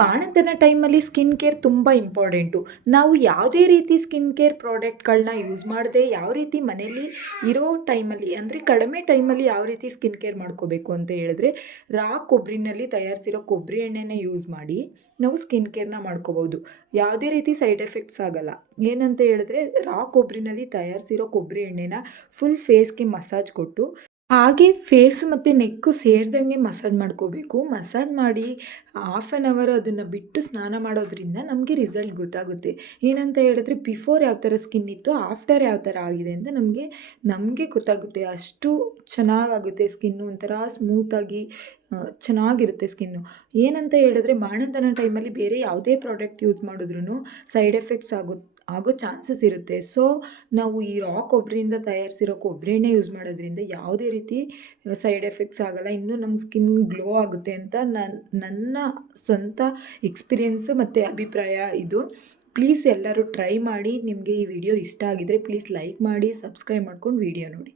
ಬಾಣಂತನ ಟೈಮಲ್ಲಿ skin care ತುಂಬ important. ನಾವು ಯಾವುದೇ ರೀತಿ ಸ್ಕಿನ್ ಕೇರ್ ಪ್ರಾಡಕ್ಟ್ಗಳನ್ನ ಯೂಸ್ ಮಾಡದೆ ಯಾವ ರೀತಿ ಮನೆಯಲ್ಲಿ ಇರೋ ಟೈಮಲ್ಲಿ, ಅಂದರೆ ಕಡಿಮೆ ಟೈಮಲ್ಲಿ ಯಾವ ರೀತಿ ಸ್ಕಿನ್ ಕೇರ್ ಮಾಡ್ಕೋಬೇಕು ಅಂತ ಹೇಳಿದ್ರೆ, ರಾ ಕೊಬ್ಬರಿನಲ್ಲಿ ತಯಾರಿಸಿರೋ ಕೊಬ್ಬರಿ ಎಣ್ಣೆನ ಯೂಸ್ ಮಾಡಿ ನಾವು ಸ್ಕಿನ್ ಕೇರ್ನ ಮಾಡ್ಕೋಬೋದು ಯಾವುದೇ ರೀತಿ ಸೈಡ್ ಎಫೆಕ್ಟ್ಸ್ ಆಗಲ್ಲ. ಏನಂತ ಹೇಳಿದ್ರೆ, ರಾ ಕೊಬ್ಬರಿನಲ್ಲಿ ತಯಾರಿಸಿರೋ ಕೊಬ್ಬರಿ ಎಣ್ಣೆನ ಫುಲ್ ಫೇಸ್ಗೆ ಮಸಾಜ್ ಕೊಟ್ಟು ಹಾಗೆ ಫೇಸ್ ಮತ್ತು ನೆಕ್ಕು ಸೇರಿದಂಗೆ ಮಸಾಜ್ ಮಾಡ್ಕೋಬೇಕು. ಮಸಾಜ್ ಮಾಡಿ ಹಾಫ್ ಆನ್ ಅವರ್ ಅದನ್ನು ಬಿಟ್ಟು ಸ್ನಾನ ಮಾಡೋದ್ರಿಂದ ನಮಗೆ ರಿಸಲ್ಟ್ ಗೊತ್ತಾಗುತ್ತೆ. ಏನಂತ ಹೇಳಿದ್ರೆ ಬಿಫೋರ್ ಯಾವ ಥರ ಸ್ಕಿನ್ ಇತ್ತು ಆಫ್ಟರ್ ಯಾವ ಥರ ಆಗಿದೆ ಅಂತ ನಮಗೆ ನಮಗೆ ಗೊತ್ತಾಗುತ್ತೆ. ಅಷ್ಟು ಚೆನ್ನಾಗಾಗುತ್ತೆ ಸ್ಕಿನ್ನು ಒಂಥರ ಸ್ಮೂತಾಗಿ ಚೆನ್ನಾಗಿರುತ್ತೆ ಸ್ಕಿನ್ನು ಏನಂತ ಹೇಳಿದ್ರೆ ಬಾಣಂತನ ಟೈಮಲ್ಲಿ ಬೇರೆ ಯಾವುದೇ ಪ್ರಾಡಕ್ಟ್ ಯೂಸ್ ಮಾಡಿದ್ರೂ ಸೈಡ್ ಎಫೆಕ್ಟ್ಸ್ ಆಗೋ ಆಗೋ ಚಾನ್ಸಸ್ ಇರುತ್ತೆ. ಸೊ, ನಾವು ಈ ರಾ ಕೊಬ್ಬರಿಯಿಂದ ತಯಾರಿಸಿರೋ ಕೊಬ್ಬರಿ ಎಣ್ಣೆ ಯೂಸ್ ಮಾಡೋದ್ರಿಂದ ಯಾವುದೇ ರೀತಿ ಸೈಡ್ ಎಫೆಕ್ಟ್ಸ್ ಆಗಲ್ಲ. ಇನ್ನೂ ನಮ್ಮ ಸ್ಕಿನ್ ಗ್ಲೋ ಆಗುತ್ತೆ ಅಂತ ನನ್ನ ನನ್ನ ಸ್ವಂತ ಎಕ್ಸ್ಪೀರಿಯೆನ್ಸು ಮತ್ತು ಅಭಿಪ್ರಾಯ ಇದು. ಪ್ಲೀಸ್ ಎಲ್ಲರೂ ಟ್ರೈ ಮಾಡಿ. ನಿಮಗೆ ಈ ವಿಡಿಯೋ ಇಷ್ಟ ಆಗಿದ್ದರೆ ಪ್ಲೀಸ್ ಲೈಕ್ ಮಾಡಿ, ಸಬ್ಸ್ಕ್ರೈಬ್ ಮಾಡ್ಕೊಂಡು ವಿಡಿಯೋ ನೋಡಿ.